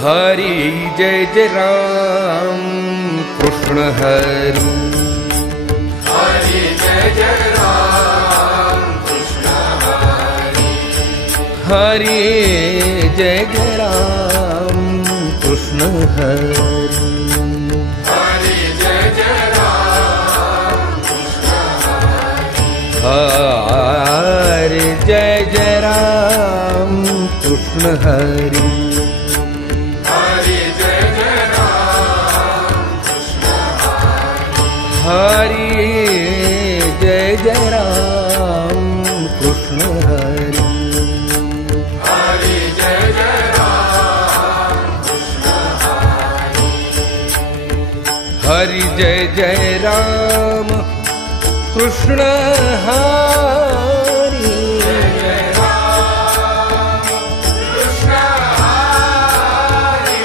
हरि जय जय राम कृष्ण हरि। हरि जय जय राम कृष्ण हरि। हरि जय जय राम कृष्ण हरि। हरि जय जय राम कृष्ण हरि। हरि जय जय राम कृष्ण हरि। हरि जय जय राम कृष्ण हरि। हरि जय जय राम कृष्ण हरि। हरि जय जय राम कृष्ण हरि।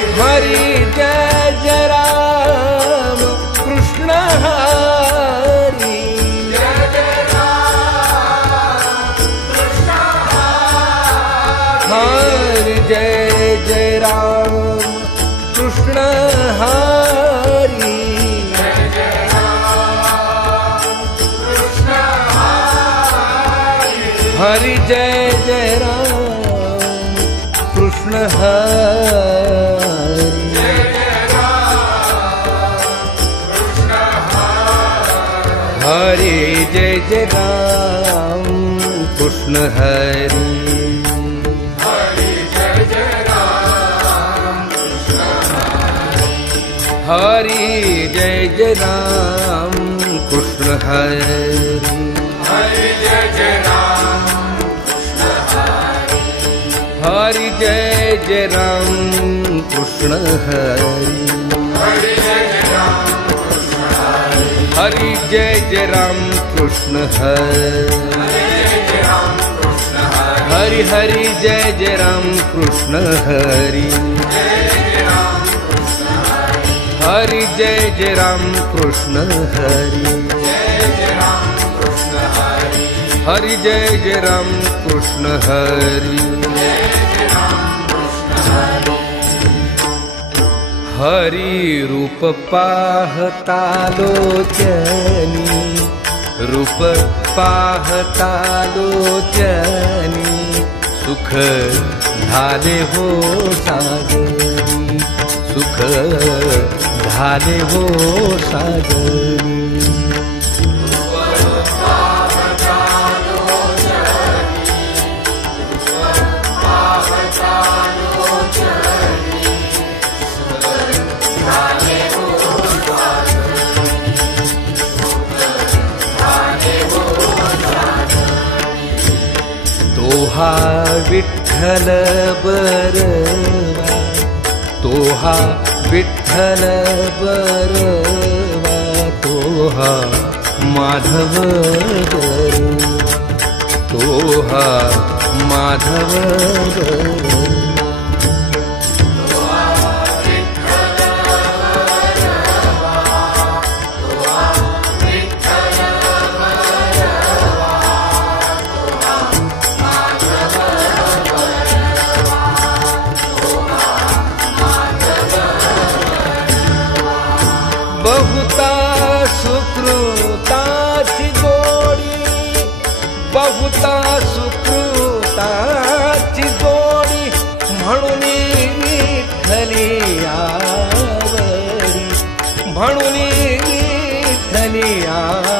जय जय राम कृष्ण हरि। हरि जय जय राम कृष्ण हरि। जय जय राम कृष्ण हरि। हरि जय जय राम कृष्ण हरि। जय जय राम कृष्ण हरि। हरि जय जय राम कृष्ण हरि। जय जय राम कृष्ण हरि। हरि जय जय राम कृष्ण हरि। हरि जय जय राम कृष्ण हरि। हरि जय जय राम कृष्ण हरि। हरि जय जय राम कृष्ण हरि। हरि जय जय राम कृष्ण हरि। हरि जय जय राम कृष्ण हरि। हरि जय जय राम कृष्ण हरि। हरि हरि जय जय राम कृष्ण हरि। हरि जय जय राम कृष्ण हरि। हरि जय जय राम कृष्ण हरि। हरि रूप पाहता लोचनी। रूप पाहता लोचनी। सुख झाले हो सागरी। सुख झाले हो सागरी। तोहा विठ्ठल बरवा। तोहा विठ्ठल बरवा। तोहा माधव बरवा। तोहा माधव बरवा। बहुता सुकृताची गोडी। बहुता सुकृताची गोडी। म्हणून विठ्ठली आवडी। म्हणून विठ्ठली आवडी।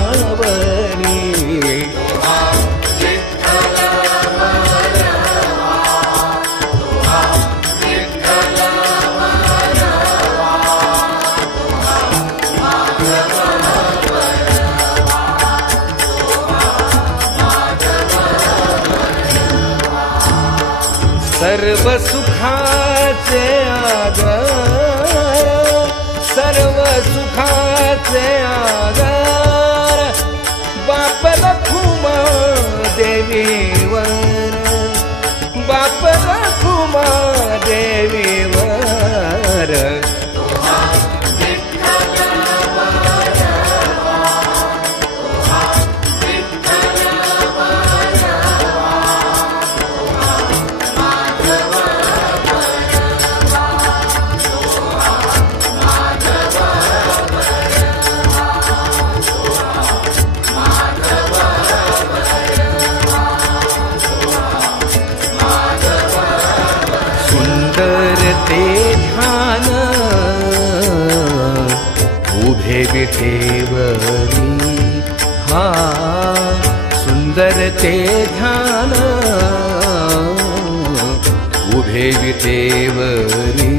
सर्व सुखाचे आधार। सर्व सुखाचे आधार। बाप रखुमा देवीवर। बाप रखुमा देवीवर। विठेवरी हा सुंदर ते ध्यान उभे विठेवरी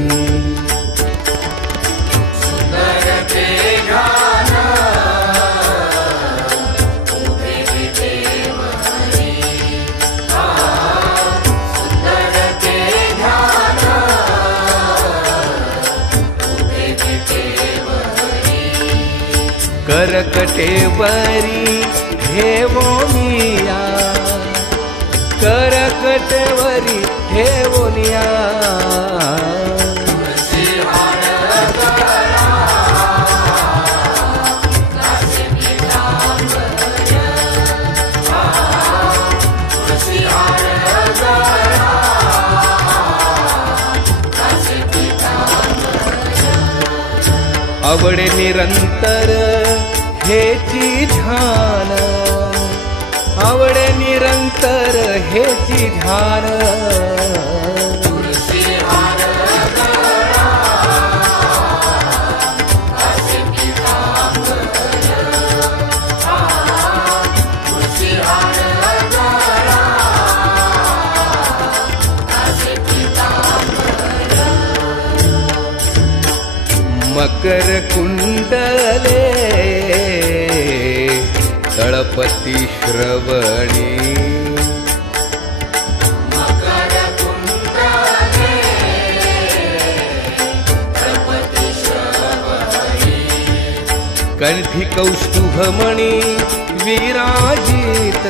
करकटेवरी ठेवोनिया करकटेवरी ठेवोनिया आवडे निरंतर हेची ध्यान आवडे निरंतर हेची ध्यान मकर कुंडले तळपती श्रवणी मकर कुंडले तळपती श्रवणी कंठी कौस्तुभमणी विराजित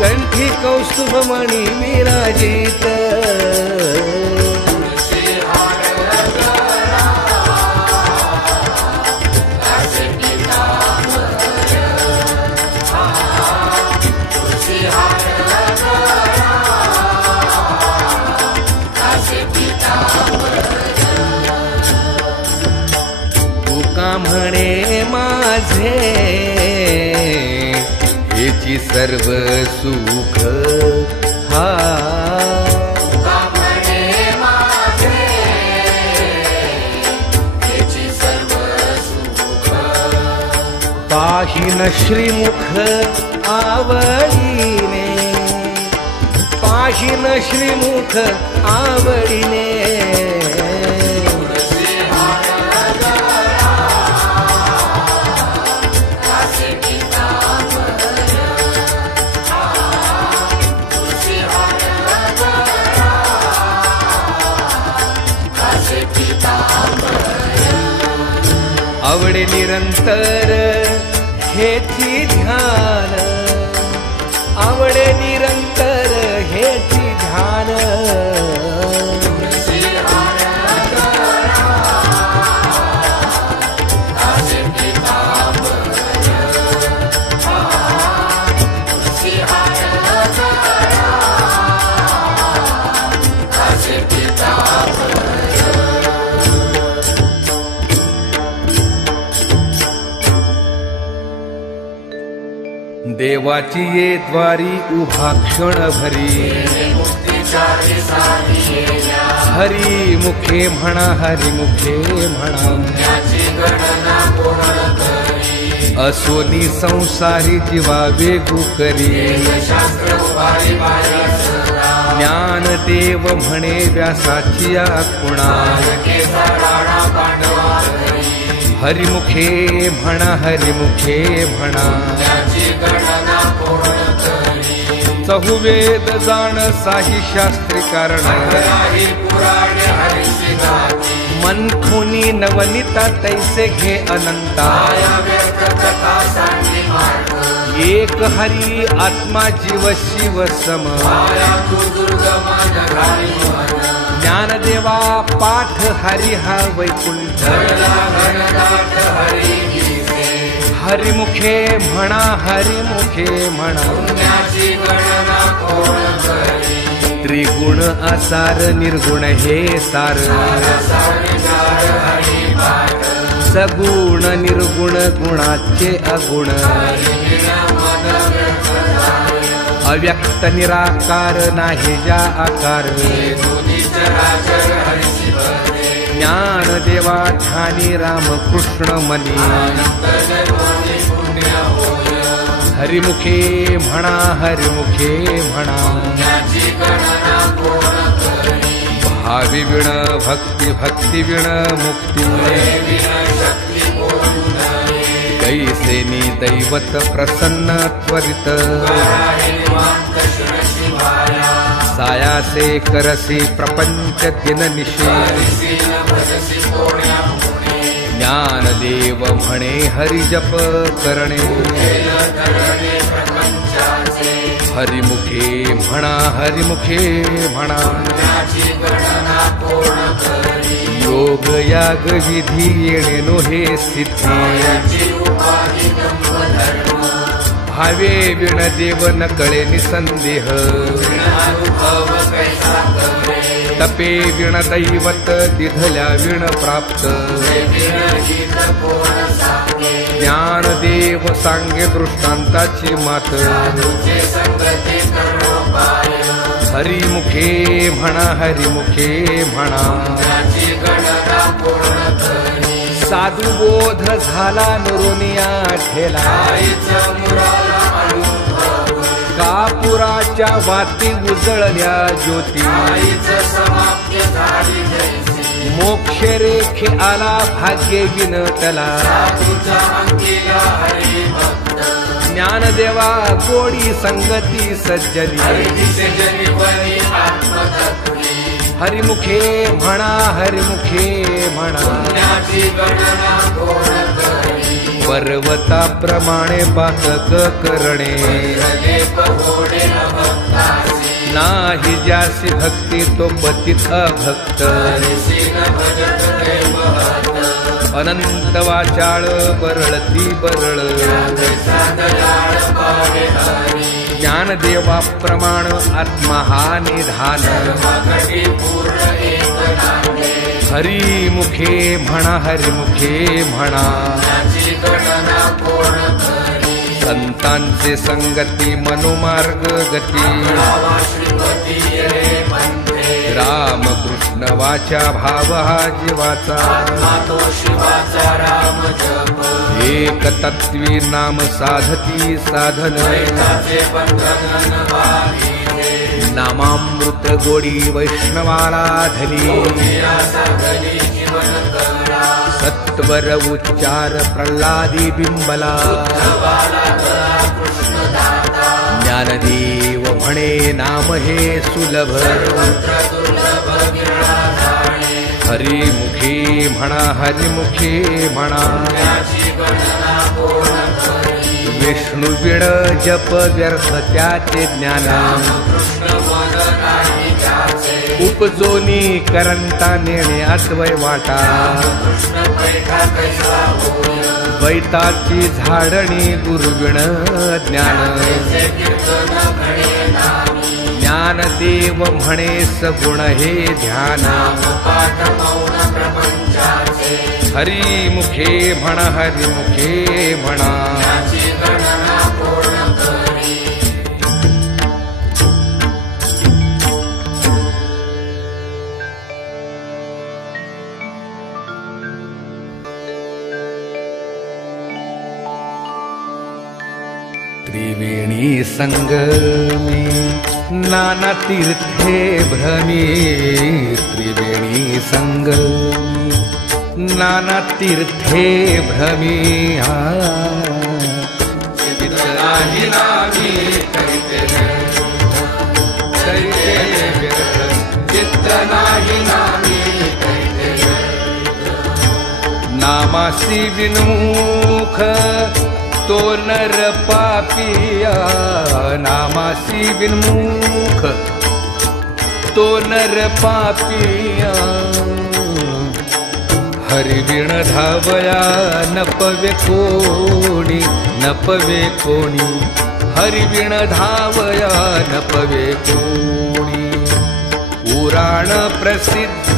कंठी कौस्तुभमणी विराजित म्हणे माझे हेची सर्व सुख हा म्हणे माझे हेची सर्व सुख पाहिन श्रीमुख आवडीने पाहिन श्रीमुख आवडीने आवडे निरंतर हेची ध्यान आवडे निरंतर हेची ध्यान देवाची ये द्वारी उभा क्षण भरी हरी मुखे म्हणा हरी मुखे म्हणा असोनी संसारी जीवा वेगू करी ज्ञान देव म्हणे व्यासाची खुणा हरिमुखे म्हणा हरिमुखे म्हणा चहुवेद जाण साही शास्त्री कारण मन खुनी नवनिता तैसे घे अनंता एक हरी आत्मा जीव शिव सम ज्ञानदेवा पाठ हरि हा वैकुंठ हरिमुखे म्हणा हरिमुखे म्हणा त्रिगुण आसार निर्गुण हे सार सगुण निर्गुण गुणाचे अगुण अव्यक्त निराकार नाही जा आकार ज्ञानदेवा ध्यानी रामकृष्ण मनी हरिमुखे म्हणा हरिमुखे म्हणा भावी विण भक्ती भक्ती विण मुक्ती कैसेनी दैवत प्रसन्न त्वरित सायासे करसी प्रपंच दिन निशी ज्ञानदेव म्हणे हरिजप करणे हरिमुखे म्हणा हरिमुखे म्हणा योग याग विधी येणे नो हे सिद्धी भावे विण देव न कळे निसंदेह तपे विण दैवत दिधल्या विण प्राप्त ज्ञानदेव सांगे दृष्टांताची मात हरिमुखे म्हणा हरिमुखे म्हणा साधू बोध झाला नुरुनिया ठेला कापुराच्या वाती उजळल्या ज्योती मोक्ष रेखे आला भाग्य विनटला ज्ञानदेवा गोडी संगती सज्जनी हरिमुखे म्हणा हरिमुखे म्हणा पर्वताप्रमाणे बातक करणे नाही ज्यासी भक्ती तो पतित अभक्त अनंत वाचाळ बरळती बरळ ज्ञानदेवा प्रमाण आत्मा हा निधान हरिमुखे म्हणा हरिमुखे म्हणा संतांचे संगती मनोमार्ग गती रामकृष्ण वाचा भाव हा जीवाचा एक तत्वी नाम साधती साधन नामामृत गोडी वैष्णवाला धली सत्वर उच्चार प्रल्हादी बिंबला ज्ञानदेव म्हणे नाम हे सुलभ हरिमुखे म्हणा हरिमुखे म्हणा विष्णु विण जप व्यर्थ त्याचे ज्ञान उपजोनी करंता नेणे अद्वय वाटा वैताची झाडणी गुरुविण ज्ञान ज्ञानदेव म्हणे सगुण हे ध्यान हरिमुखे म्हणा हरिमुखे म्हणा त्रिवेणी संगमी नाना तीर्थे भ्रमी त्रिवेणी संगमी नाना तीर्थे भ्रमी चित्राही नामी चित्रनाही नामी नामासी विनमुख तो नर पापिया नामासी विनमुख तो नर पापिया हरिविण धावया नपवे कोणी नपवे कोणी हरिविण धावया नपवे कोणी पुराण प्रसिद्ध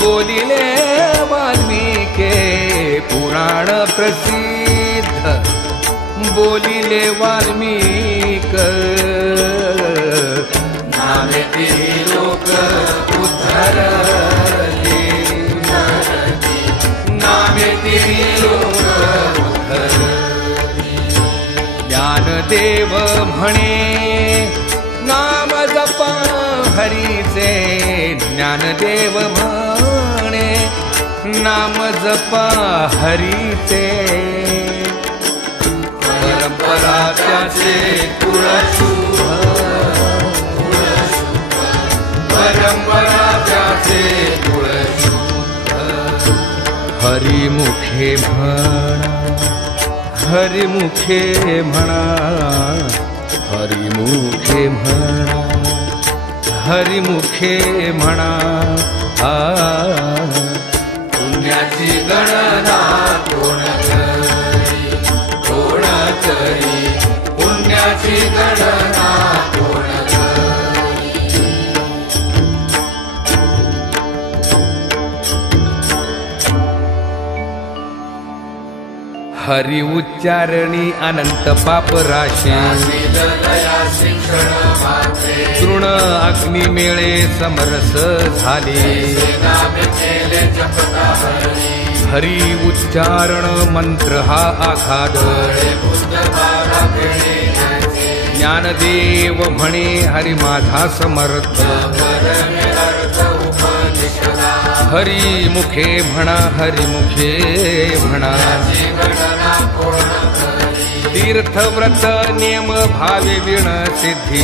बोलिले वाल्मिके पुराण प्रसिद्ध बोलिले वाल्मीक नामे ते लोक उद्धरले ज्ञानदेव म्हणे नाम जपा हरीचे, ज्ञानदेव म्हणे नाम जपा हरीचे. परंपरा त्याचे कुळशुभ, परंपरा त्याचे कुळशुभ. हरिमुखे म्हणा, हरिमुखे म्हणा, हरिमुखे म्हणा, हरिमुखे म्हणा. पुण्याची गणना कोण करी, कोण करी, पुण्याची गणना कोण करी. हरि उच्चारणी अनंत पाप राशी, तृण अग्नि मेळे समरस झाले. हरि उच्चारण मंत्र हा आघात, ज्ञानदेव म्हणे हरि माझा समर्थ. हरि मुखे म्हणा, हरि मुखे म्हणा. तीर्थव्रत नियम भावे विण सिद्धी,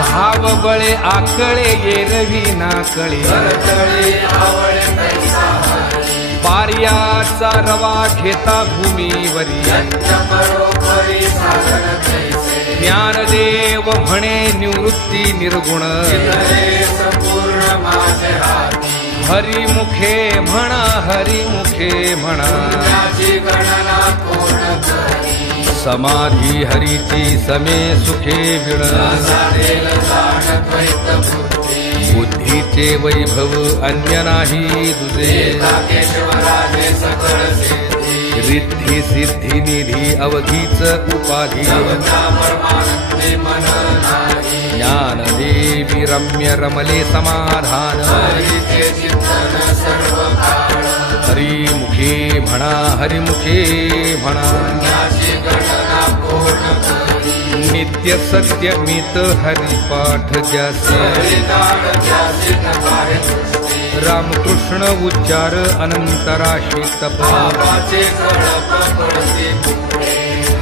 भाव बळे आकळे येरवी नाकळे. पार्याचा रवा घेता भूमीवरी, ज्ञानदेव म्हणे निवृत्ती निर्गुण. हरिमुखे म्हणा, हरिमुखे म्हणा. समाधी हरीची समे सुखे विण, बुद्धीचे वैभव अन्य नाही दुजे. रिद्धी सिद्धी निधी अवधीच उपाधी, ज्ञानदेवी रम्य रमले समाधान. हरिमुखे म्हणा, हरिमुखे म्हणा. नित्य सत्य मित हरिपाठ ज्यासे, रामकृष्ण उच्चार अनंतराशी तप.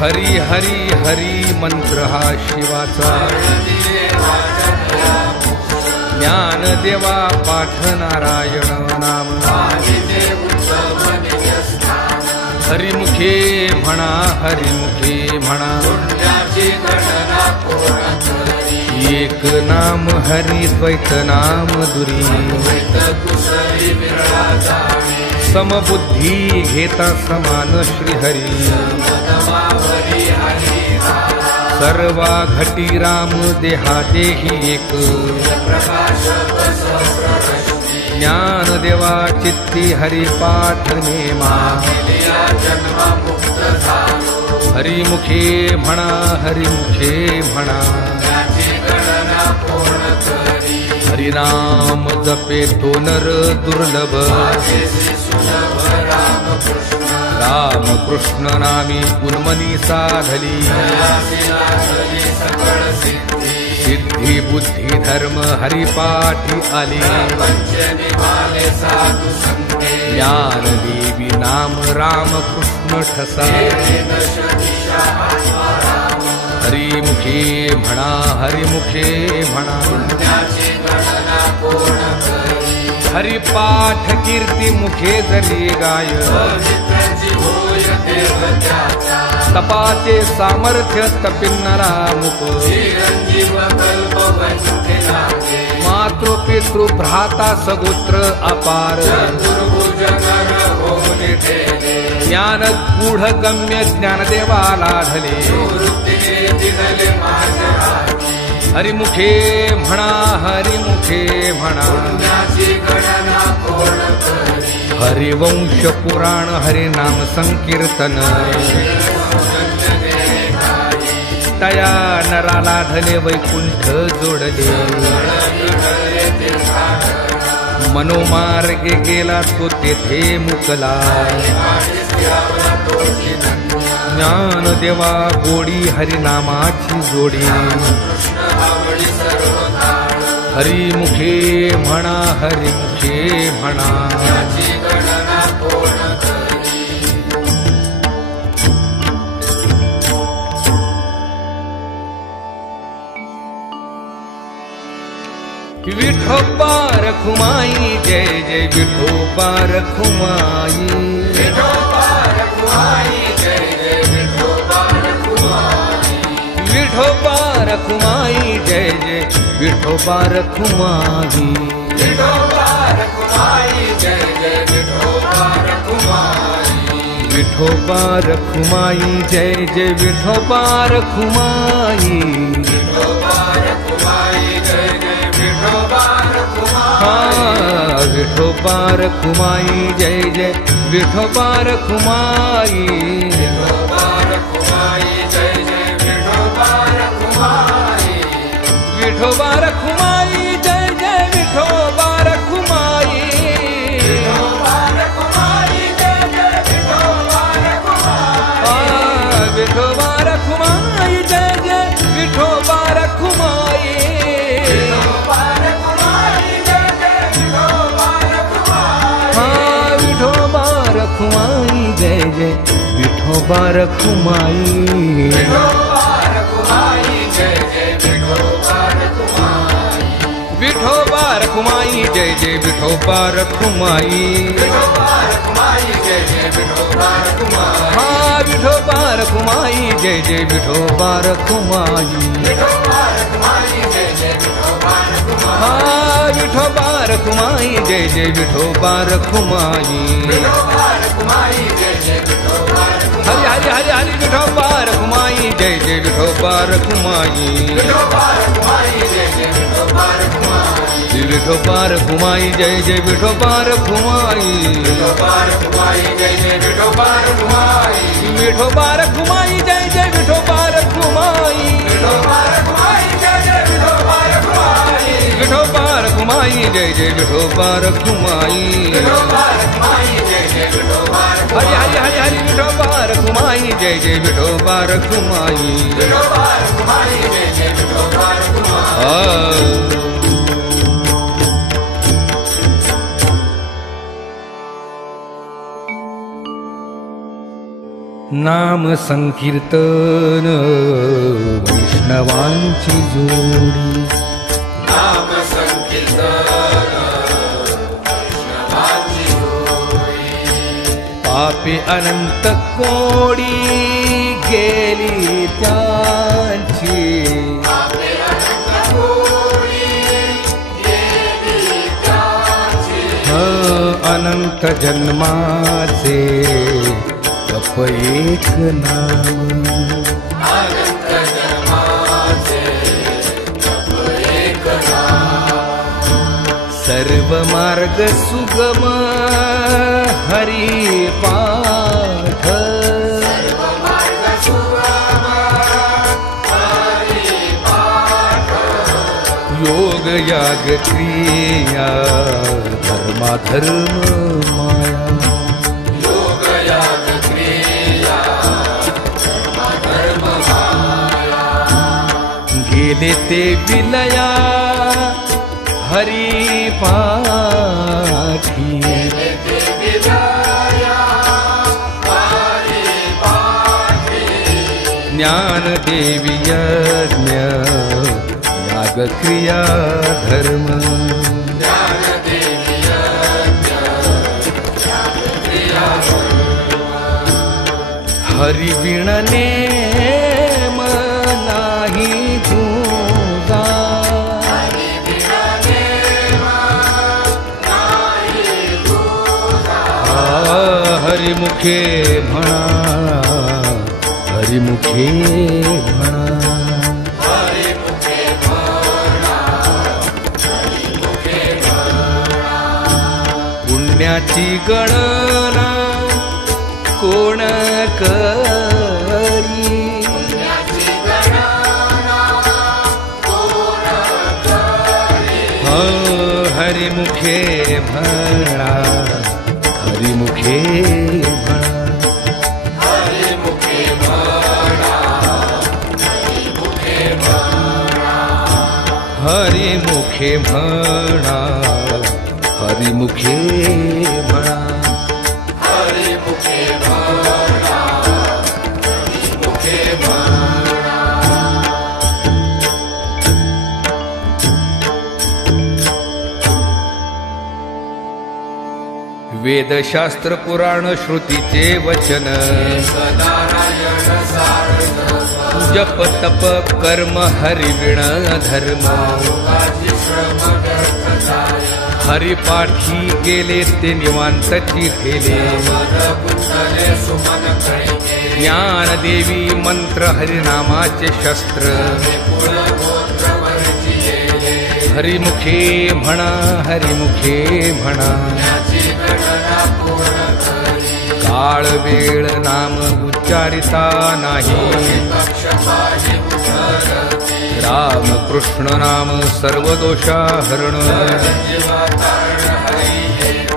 हरी हरी हरी मंत्र हा शिवाचा, ज्ञानदेवा पाठ नारायण नाम. हरिमुखे म्हणा, हरिमुखे म्हणा. एक नाम हरि द्वैत नाम दुरी, समबुद्धी घेता समान श्रीहरी. सर्वा घटी राम देहा देही एक, ज्ञानदेवा चित्ती हरिपाठ नेमा. हरिमुखे म्हणा, हरिमुखे म्हणा. हरिनाम जपे तो नर दुर्लभ, रामकृष्ण नामी उन्मनी साधली. सिद्धी बुद्धी धर्म हरिपाठी आली. ज्ञानदेवी नाम रामकृष्ण ठसा. हरिमुखे म्हणा, हरिमुखे म्हणा. हरिपाठ कीर्ती मुखे जरी गाय, तपाचे सामर्थ्य तपिन्नरा मुख. मातृपितृ भ्राता सगोत्र अपार, ज्ञान गूढ गम्य ज्ञानदेवाला ढले. हरिमुखे म्हणा, हरिमुखे म्हणा. हरिवंश पुराण हरिनाम संकीर्तन, तया नराला ढले वैकुंठ जोडले. मनोमार्गे गेला तो तेथे मुकला, ज्ञान देवा गोडी हरिनामाची जोडी हरिमुखे म्हणा हरिमुखे म्हणा विठोबा रखुमाई जय जय विठोबा रखुमाई विठोबा रखुमाई जय जय विठोबा रखुमाई विठोबा रखुमाई जय जय विठोबा रखुमाई विठोबा रखुमाई जय जय विठोबा रखुमाई विठोबा रखुमाई जय जय विठोबा रखुमाई विठोबा रखुमाई जय जय विठोबा रखुमाई जय जय विठोबा रखुमाई विठोबा रखुमाई जय जय विठोबा रखुमाई विठोबा रखुमाई जय जय विठोबा रखुमाई विठोबा रखुमाई जय जय विठोबा रखुमाई विठोबा रखुमाई जय जय विठोबा रखुमाई रखुमाई जय जय विठोबा रखुमाई विठोबा रखुमाई जय जय विठोबा रखुमाई विठोबा रखुमाई जय जय विठोबा रखुमाई विठोबा रखुमाई जय जय विठोबा रखुमाई हाँ विठोबा रखुमाई जय जय विठोबा रखुमाई विठोबा रखुमाई जय जय विठोबा रखुमाई हाँ विठोबा रखुमाई जय जय विठोबा रखुमाई विठोबा रखुमाई जय जय विठोबा रखुमाई हरि हरि हरि हरि विठोबा रखुमाई जय जय विठोबा रखुमाई विठोबा रखुमाई जय जय विठोबा रखुमाई विठोबा रखुमाई जय जय विठोबा रखुमाई विठोबा रखुमाई जय जय विठोबा रखुमाई विठोबा रखुमाई जय जय विठोबा रखुमाई विठोबा रखुमाई जय जय विठोबा रखुमाई विठोबा रखुमाई जय जय विठोबा रखुमाई विठोबा रखुमाई जय जय विठोबा हरि हरि हरि हरि विठोबा रखुमाई जय जय विठोबा रखुमाई विठोबा रखुमाई जय जय विठोबा रखुमाई नाम संकीर्तन वैष्णवांची जोडी नाम संकीर्तन वैष्णवांची जोडी पापी अनंत कोडी गेली त्यांची पापी अनंत कोडी गेली त्यांची अनंत जन्माचे जप एक नाम अनंत जन्माचे जप एक नाम सर्व मार्ग सुगम हरी पाठ सर्व मार्ग सुगम हरी पाठ योग याग क्रिया धर्माधर्म माया गेले ते विलया हरी पाठी ज्ञान देवी यज्ञ याग क्रिया धर्म हरि विणने नाही तुझा हरिमुखे म्हणा हरिमुखे म्हणा पुण्याची गणना कोण करी हरिमुखे म्हणा हरिमुखे म्हणा हरिमुखे म्हणा, हरिमुखे म्हणा, हरिमुखे म्हणा, हरिमुखे म्हणा. वेदशास्त्र पुराण श्रुतीचे वचन, नारायण सारथ जप तप कर्म हरिविण धर्म, श्रम व्यर्थ जाय. हरिपाठी गेले ते निवांत चिठेले, मन कुंतले सुमन कळिके. ज्ञानदेवी मंत्र हरिनामाचे शस्त्र, कुल गोत्र वर्जिये. हरिमुखे म्हणा, हरिमुखे म्हणा, याची गणना पूर्ण करी. काळ वेळ नाम उच्चारिता नाही, पक्षपाती उद्धरती. राम कृष्ण नाम सर्व दोषा हरण, जीवातारण हरी एक.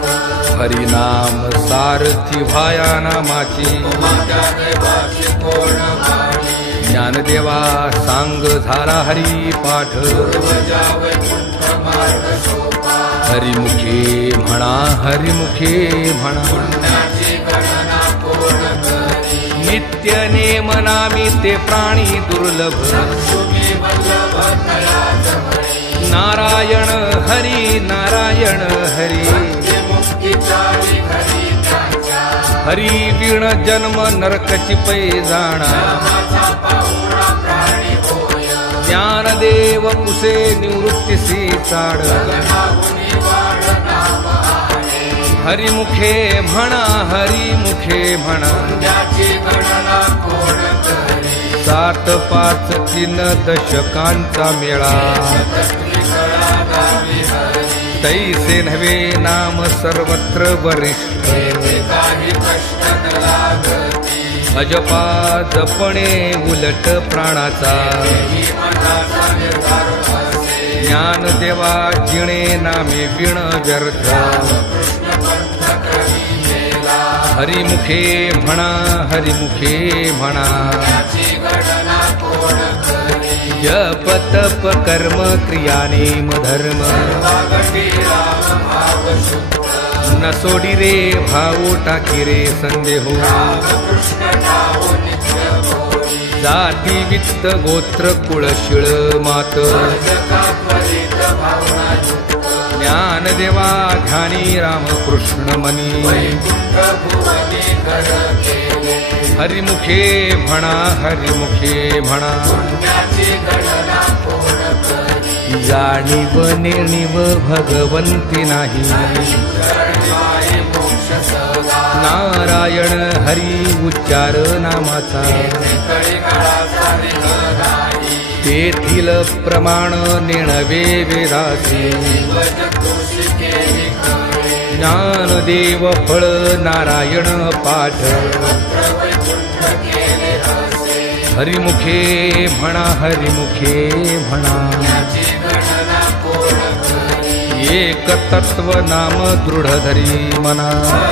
हरिनाम सारथी भाया नामाची, माझ्या देवाची कोण वाणी. ज्ञानदेवा सांग झाला हरी पाठ, पूर्वजा वैकुंठ मार्ग सोपा. हरिमुखे म्हणा, हरिमुखे म्हणा, पुण्याची गणना कोण करी. नित्य नेम नामी ते प्राणी दुर्लभ, तुम्ही वल्लभ तया जवळी. नारायण हरी, नारायण हरी, मुक्ती चाली हरी त्यांच्या. हरी विण जन्म नरकची पै जाणा, माझा पाहुणा प्राणी होय. ज्ञानदेव कुसे निवृत्तीसी चाड, नाहुनी वाढ नाम आहे. हरिमुखे म्हणा, हरिमुखे म्हणा, त्याची गणना कोण करी. 7 5 3 दशकांचा मेळा, त्रिकळा गावी हरी. तैसे नव्हे नाम सर्वत्र वरिष्ठ, काही कष्ट न लागती. अजपा जपणे उलट प्राणाचा, ही मनाचा निर्धार असे. ज्ञानदेवा जिणे नामे विण व्यर्थ, कृष्ण पंथ करी गेला. हरिमुखे म्हणा, हरिमुखे म्हणा, त्याची गणना कोण करी. जप तप कर्म क्रिया नेम धर्म, वागटी राम भाव शुद्ध. न सोडी रे भाऊ टाकी रे संदेहो, कृष्ण नाव नित्य होई. जाती वित्त गोत्र कुळ शिळ मात, जगा त्वरित भावना युक्त. ज्ञानदेवा ध्यानी रामकृष्ण मनी, वैकुंठ भुवनी घर केले. हरिमुखे म्हणा, हरिमुखे म्हणा, पुण्याची गणना कोण करी. जाणीव नेणीव भगवंती नाही, जळवाई मोक्ष सदा. नारायण हरी उच्चार नामाचा, कळी काळाचा निघाली. तेथील प्रमाण नेणवे वेदासी, तुळशी केली कळे. ज्ञानदेव फळ नारायण पाठ, वैकुंठ केले असे. हरिमुखे म्हणा, हरिमुखे म्हणा, याची गणना कोण करी. एक तत्व नाम दृढ धरी मना,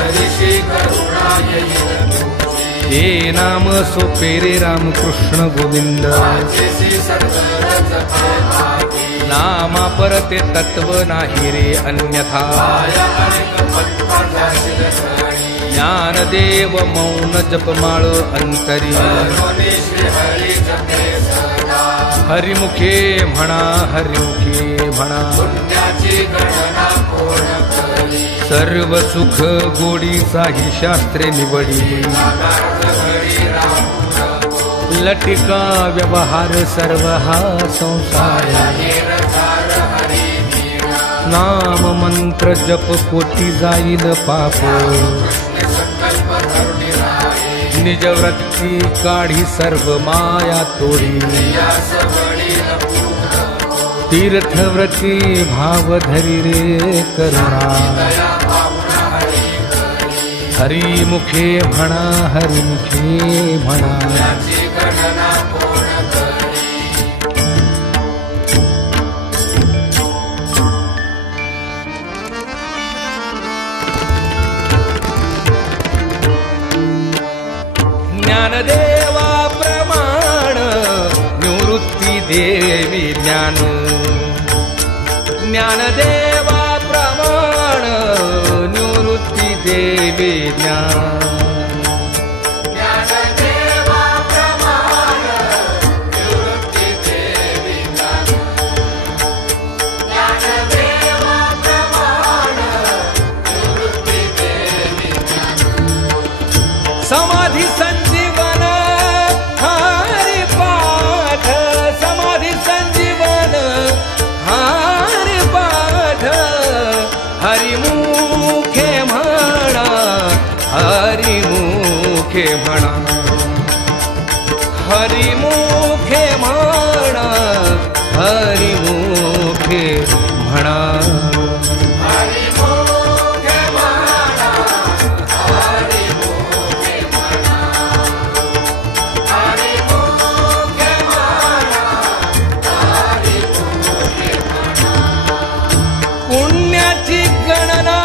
ऋषी करुणा येईल तुझी. हे नाम सोपे रे रामकृष्ण गोविंद, वाचेसी सत्तर जपे भागी. नामा परते तत्व नाही रे अन्यथा, माया अनेक पद्माजाशील धणी. ज्ञानदेव मौन जपमाळ अंतरी, करुणी श्री हरी जपे सदा. हरिमुखे म्हणा, हरिमुखे म्हणा, पुण्याची गणना कोण करी. सर्व सुख गोडीचाही शास्त्रे निवडी, नागार्थ घडी राहून नको. लटिका व्यवहार सर्व हा संसार, निरधार हरी नीणा. नाम मंत्र जप कोटी जाईल पाप, कृष्ण संकल्प धरुणी राही. निज वृत्ती काढी सर्व माया तोडी, यास बळी नको. तीर्थव्रती भाव धरी रे करुणा, दया भावना हरी करी. हरिमुखे म्हणा, हरिमुखे म्हणा, याची गणना कोण करी. ज्ञानदेवा प्रमाण निवृत्ती देवी ज्ञान, ज्ञानदेवा प्रमाण निवृत्ती देवी ज्ञान समाधि संजीवन हरि पाठ समाधि संजीवन हरि पाठ हरि मुखे म्हणा हरि मुखे म्हणा हरि मुखे म्हणा हरि मुखे म्हणा पुण्याची गणना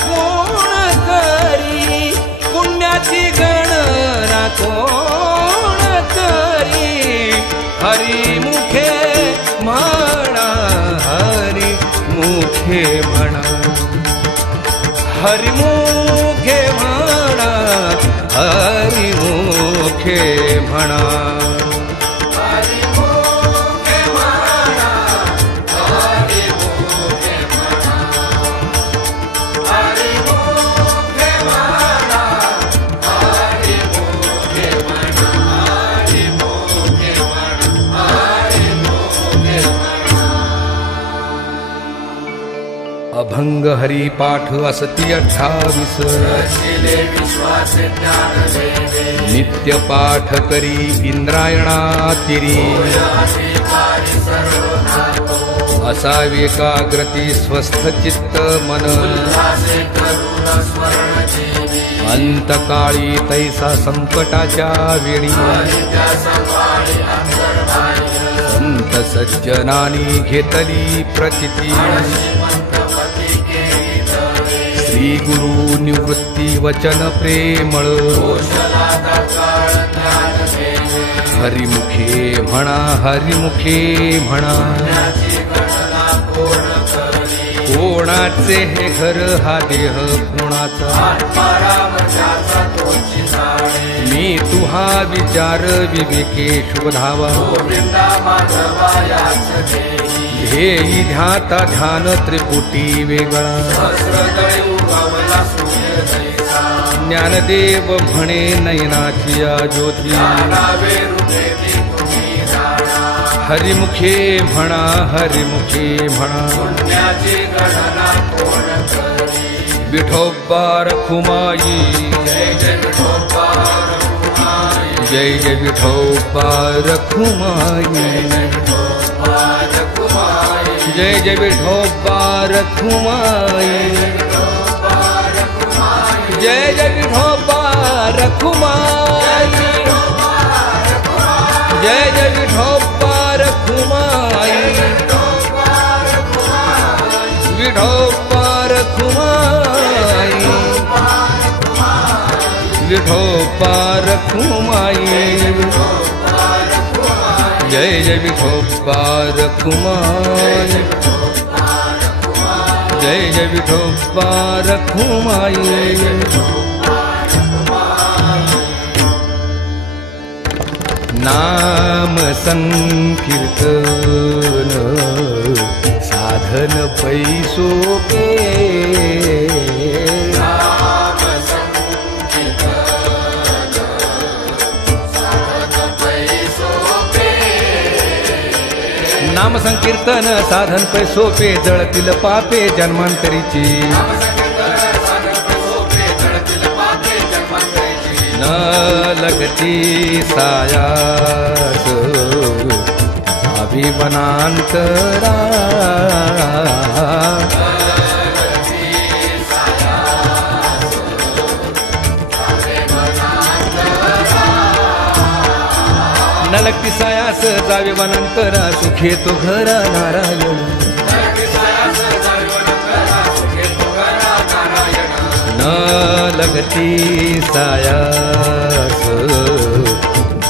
कोण करी पुण्याची गणना कोण करी हरी मुखे म्हणा हरी मुखे म्हणा हरी मुखे म्हणा हरी मुखे म्हणा अभंग हरी पाठ असती 28 नित्य पाठ करी इंद्रायणातिरी असावे एकाग्रती स्वस्थ चित्त मन अंतकाळी तैसा संकटाच्या वेळी संत सज्जनानी घेतली प्रचिती श्री गुरु निवृत्ती वचन प्रेमळ हरिमुखे म्हणा हरिमुखे म्हणा कोणाचे हे घर हा देह कोणाचा मी तुहा विचार विवेके शोधावा ध्येयी ध्याता ध्यान त्रिपुटी वेगळा ज्ञानदेव म्हणे नयनाची ज्योती हरिमुखे म्हणा हरिमुखे म्हणा विठोबा रखुमाई जय जय विठोबा रखुमाई जय जय विठोबा रखुमाई जय जय विठोबा रखुमाई जय जय विठोबा रखुमाई विठोबा रखुमाई विठोबा रखुमाई जय जय विठोबा रखुमाई जय जय विठोबा रखुमाई नाम संकीर्तन साधन पैसो पे नाम संकीर्तन साधन पैसो पे जळतील पापे जन्मांतरीची न लगती सायास अभिवनांतरा न लगती सायास जावे वनांतरा सुखे तो घरा नारायण न लगती सायास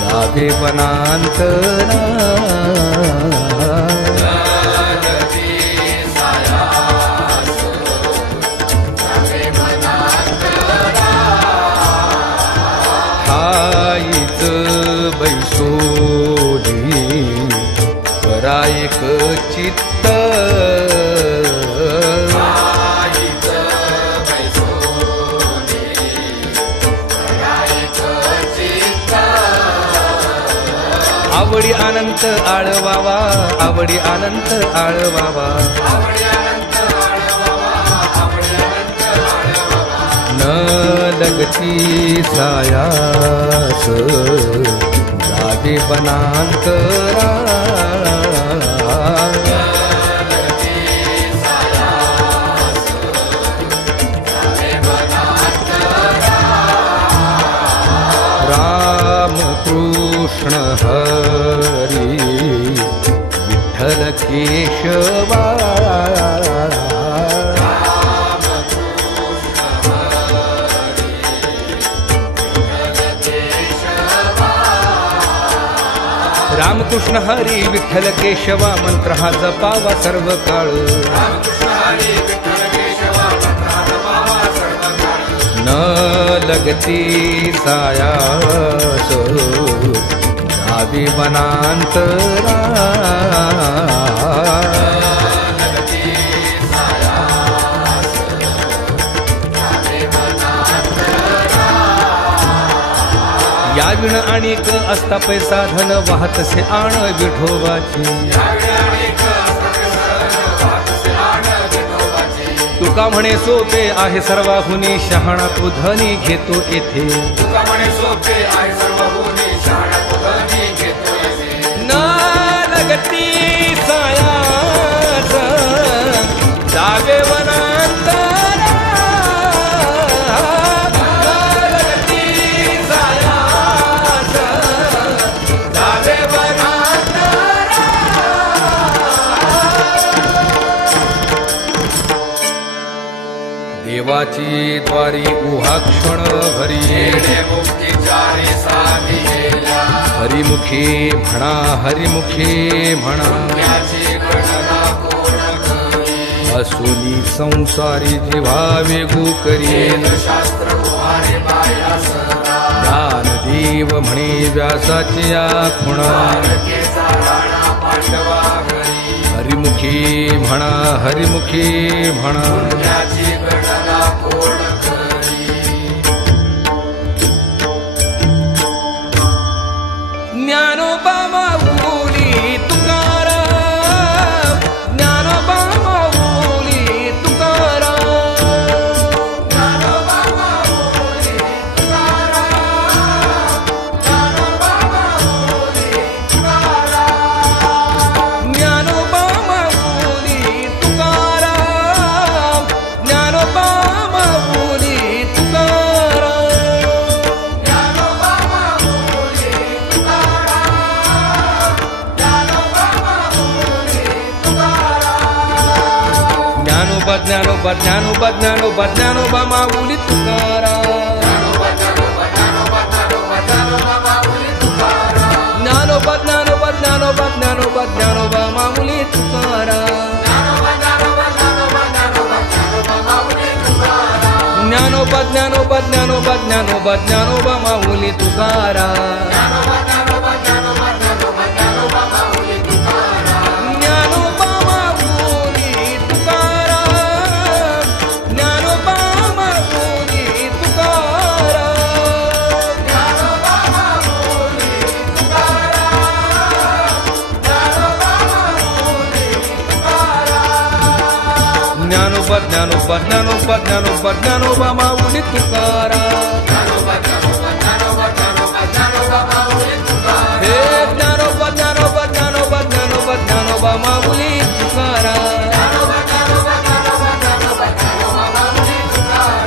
जावे वनांतरा सोनी करा एक चित्त आवडी अनंत आळवावा आवडी अनंत आळवावा न लगती सायास जागे बनांतरा राम कृष्ण हरी विठ्ठल केशवा रामकृष्ण हरी विठ्ठल केशवा मंत्र हा जपावा सर्व काळ न लगती सायास जावी वनांतरा या विण आणिक असता पैसा धन वाहतसे आण विठोबाची तुका म्हणे सोपे आहे सर्वाहुनी शहाणा तू धनी घेतो येथे न लगती सायास जावे वनांतरा देवाची द्वारी उहाक्षण भरी हरिमुखी म्हणा हरिमुखी म्हणा असुनी संसारी जिव्हा वेगू करी ज्ञानदेव म्हणे व्यासाची या खुणा हरिमुखी म्हणा हरिमुखी म्हणा ज्ञानोबा माऊली तुकाराम ज्ञानोबा माऊली तुकाराम ज्ञानोबा माऊली तुकाराम ज्ञानोबा माऊली तुकाराम ज्ञानोबा माऊली तुकाराम ज्ञानोबा माऊली ज्ञानोबा ज्ञानोबा ज्ञानोबा ज्ञानोबा माऊली तुकाराम ज्ञानोबा ज्ञानोबा ज्ञानोबा ज्ञानोबा ज्ञानोबा माऊली तुकाराम ज्ञानोबा ज्ञानोबा ज्ञानोबा ज्ञानोबा ज्ञानोबा माऊली तुकाराम ज्ञानोबा ज्ञानोबा ज्ञानोबा ज्ञानोबा माऊली तुकाराम हे ज्ञानोबा ज्ञानोबा ज्ञानोबा ज्ञानोबा ज्ञानोबा माऊली तुकाराम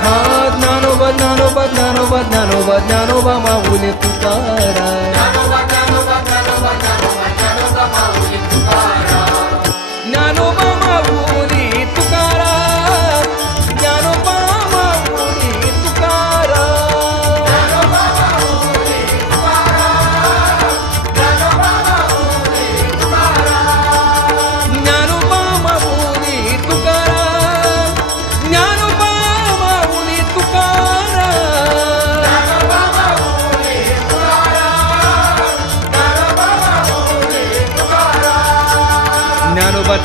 हा ज्ञानोबा ज्ञानोबा ज्ञानोबा ज्ञानोबा ज्ञानोबा माऊली तुकाराम ज्ञानोबा माऊली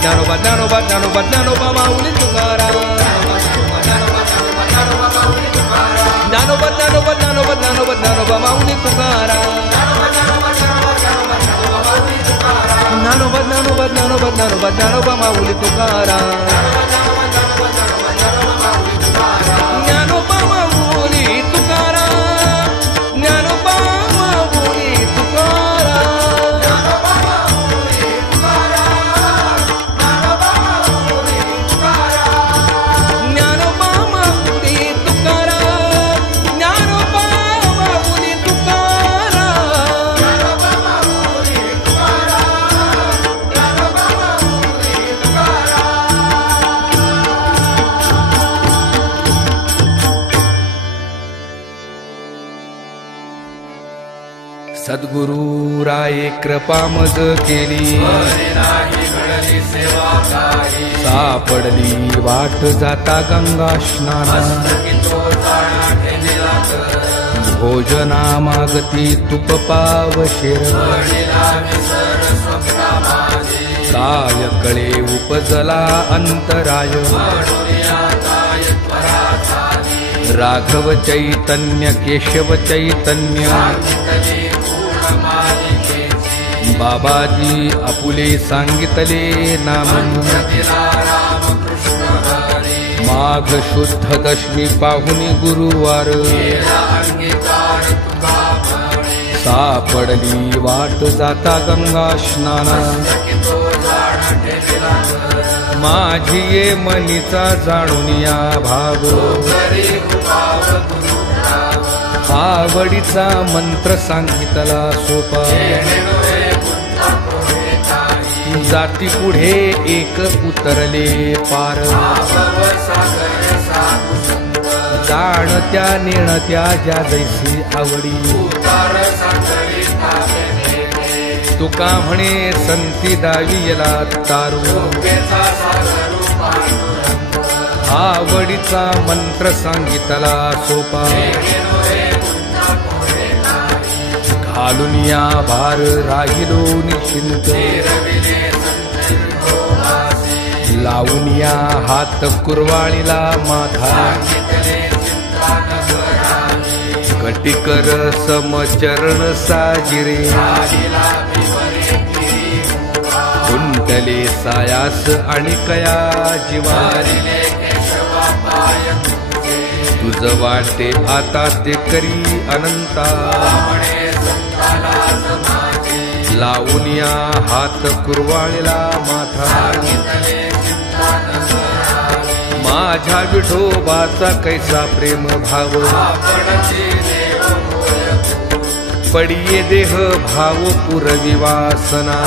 ज्ञानोबा ज्ञानोबा ज्ञानोबा ज्ञानोबा माऊली तुकाराम ज्ञानोबा ज्ञानोबा ज्ञानोबा ज्ञानोबा ज्ञानोबा माऊली तुकाराम ज्ञानोबा ज्ञानोबा ज्ञानोबा ज्ञानोबा ज्ञानोबा माऊली तुकाराम ज्ञानोबा माऊली तुकाराम ज्ञानोबा माऊली तुकाराम ज्ञानोबा माऊली तुकाराम ज्ञानोबा माऊली सद्गुरु राये कृपा मज केली सापडली वाट जाता गंगा स्नाना भोजना मागती तुप पावशेर काय कळे उपजला अंतराय राघव चैतन्य केशव चैतन्य बाबाजी आपुले सांगितले नाम माघ शुद्ध दशमी पाहुणी गुरुवार सापडली वाट जाता गंगा स्नाना माझी ये मनीचा जाणून या भाव आवडीचा मंत्र सांगितला सोपा जाती पुढे एक उतरले पार जाणत्या नेणत्या ज्या जैसी आवडी तुका म्हणे संती दावियला तारू आवडीचा मंत्र सांगितला सोपा घालून या भार राहिलो निश्चिंत लावून या हात कुरवाळीला माथा कटिकर समचरण साजिरे कुंटले सायास आणि कया जिवारी तुझ वाटे आता ते करी अनंता लावून या हात कुरवाळीला माथा माझ्या विठोबाचा कैसा प्रेम भाव पडिये देह भाव पुरवी वासना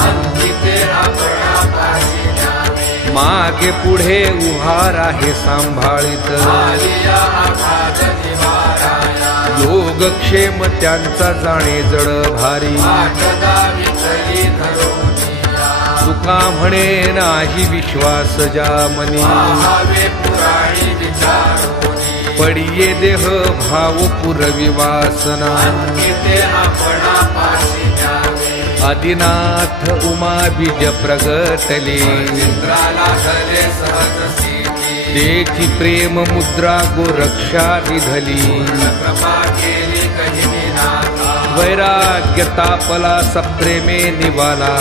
मागे पुढे उहार आहे सांभाळीत योगक्षेम त्यांचा जाणे जड भारी तुका म्हणे नाही विश्वास ज्या मनी पडिये देह भाव पुरवी वासना आदिनाथ उमा बीज प्रगटले तेची प्रेम मुद्रा गोरक्षा विधली वैराग्य तापला सप्रेमे निवाला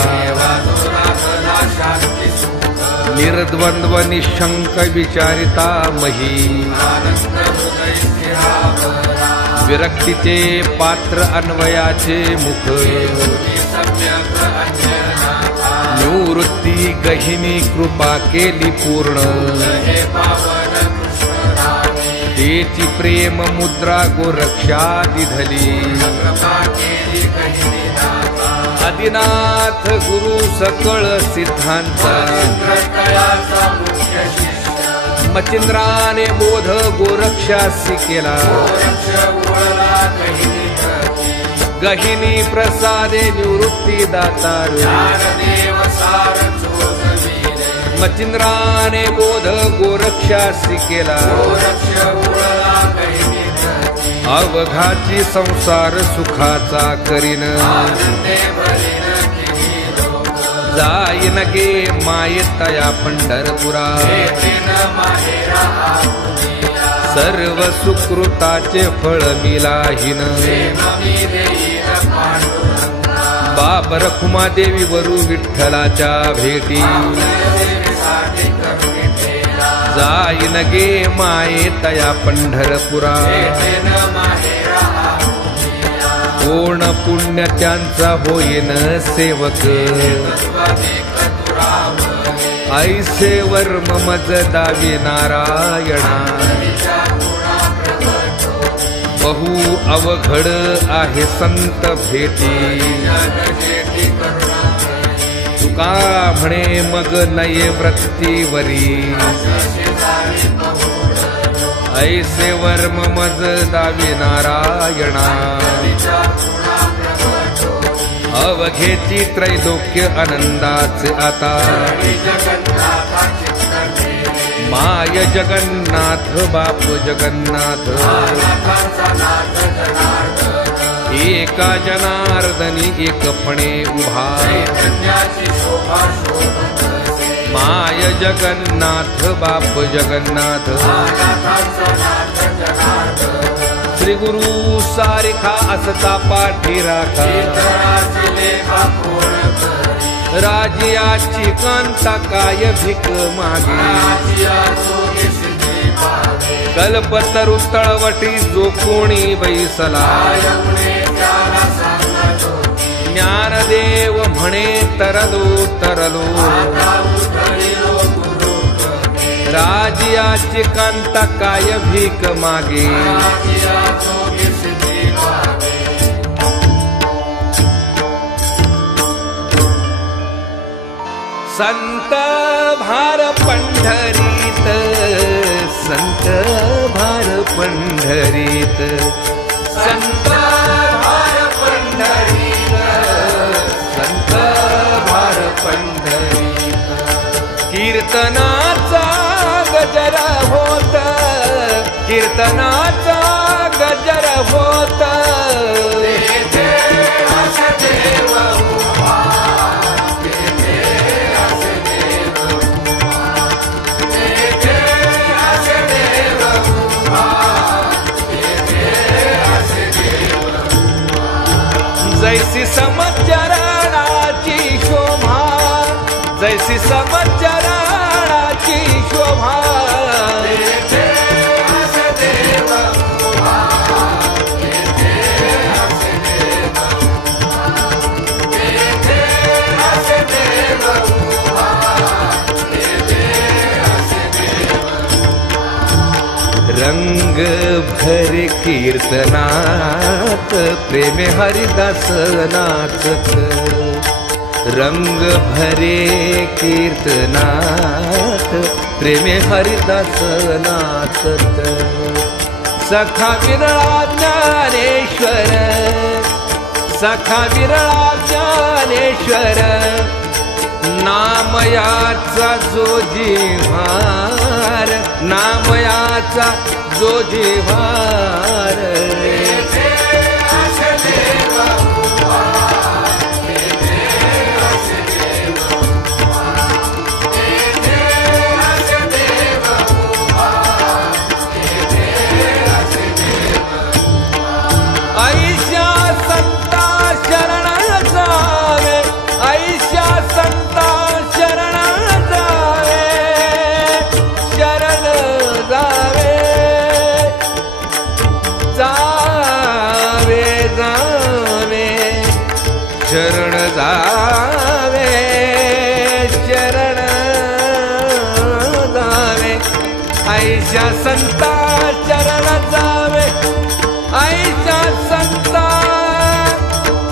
निर्द्वंद्व निशंक विचारिता मही विरक्तीचे पात्र अन्वयाचे मुख निवृत्ती गहिनी कृपा केली पूर्ण तेची प्रेम मुद्रा गोरक्षा दिधली आदिनाथ गुरु सकळ सिद्धांत मचिंद्राने बोध गोरक्षासी केला गहिनी प्रसादे निवृत्ती दातार मचिंद्राने बोध गोरक्षासी केला अवघाची संसार सुखाचा करीन जाईन गे माये तया पंढरपुरा सर्व सुकृताचे फळ मिलाहीन बाप रखुमा देवी वरू विठ्ठलाच्या भेटी जाईन गे माये तया पंढरपुरा कोण पुण्य त्यांचा होईन सेवक ऐसे वर्म मज दावी नारायणा बहु अवघड आहे संत भेटी तुका म्हणे मग नये वृत्तीवरी ऐसे वर्म मज दावी नारायणा अवघेची त्रैलोक्य आनंदाचे आता माय जगन्नाथ बाप जगन्नाथ एका जनार्दनी एकपणे उभा माय जगन्नाथ बाप जगन्नाथ श्री गुरु सारिखा असता पाठी राखा राजियाची कांता काय भिक मागे कल्पतरु तळवटी जो कोणी बैसला ज्ञानदेव म्हणे तरलो तरलो राजियाची कांता काय भीक मागे संत भार पंढरीत संत भार पंढरीत संत भार पंढरीत संत भार पंढरीत कीर्तनाचा गजर होत कीर्तनाचा गजर होत जैसी समचरणाची शोभा जैसी समचरणाची शोभा रंग भरे कीर्तनात प्रेमे हरिदास नाचत रंग भरे कीर्तनात प्रेमे हरिदास नाचत सखा विरळा ज्ञानेश्वर सखा विरळा ज्ञानेश्वर नामयाचा जो जिव्हार नामयाचा जो जिव्हार ऐशा संता शरण जावे ऐशा संता शरण जावे शरण जावे जावे जावे शरण जावे शरण जावे ऐशा संता शरण जावे ऐशा संता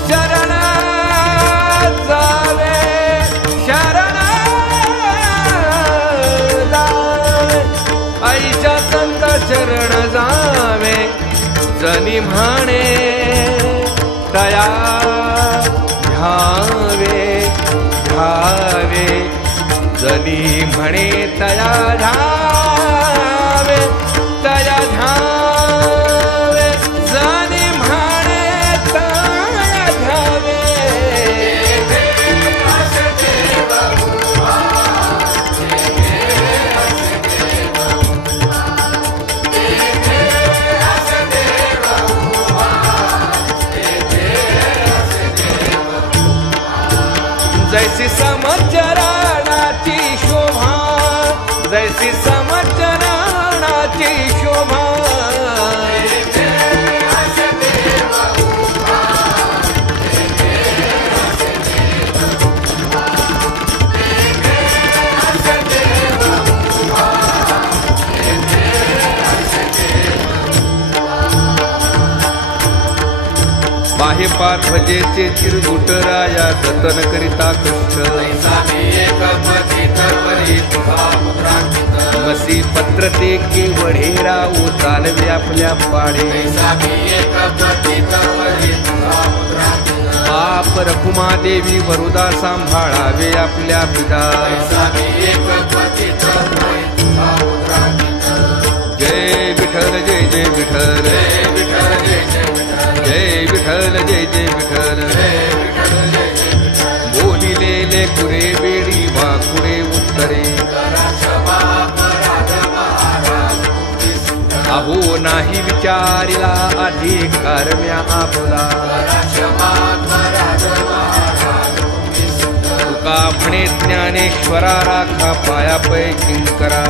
शरण जावे शरण जावे ऐशा संत शरण जावे जनी म्हणे तया ध्यावे ध्यावे जनी म्हणे तया ध्यावे तया ध्यावे जनी म्हणे तया ध्यावे जैसी समचरणाची शोभा, जैसी समचरणाची शोभा, बाहे पार भजेचे चिरगुटराया जतन करिता कष्ट, मसी पत्र ते केवढेरा उचालवे आपल्या पाडे, बाप रखुमा देवी वरुदा सांभाळावे आपल्या पिता, जय विठ्ठल जय जय विठ्ठल, जय विठ्ठल जय जय विठ्ठल, बोलिलेले कुरे बेडी वाकुडे उत्तरे, अहो नाही विचारिला अधिकार म्या आपला, तुका म्हणे ज्ञानेश्वरा राखा पाया पै किंकरा.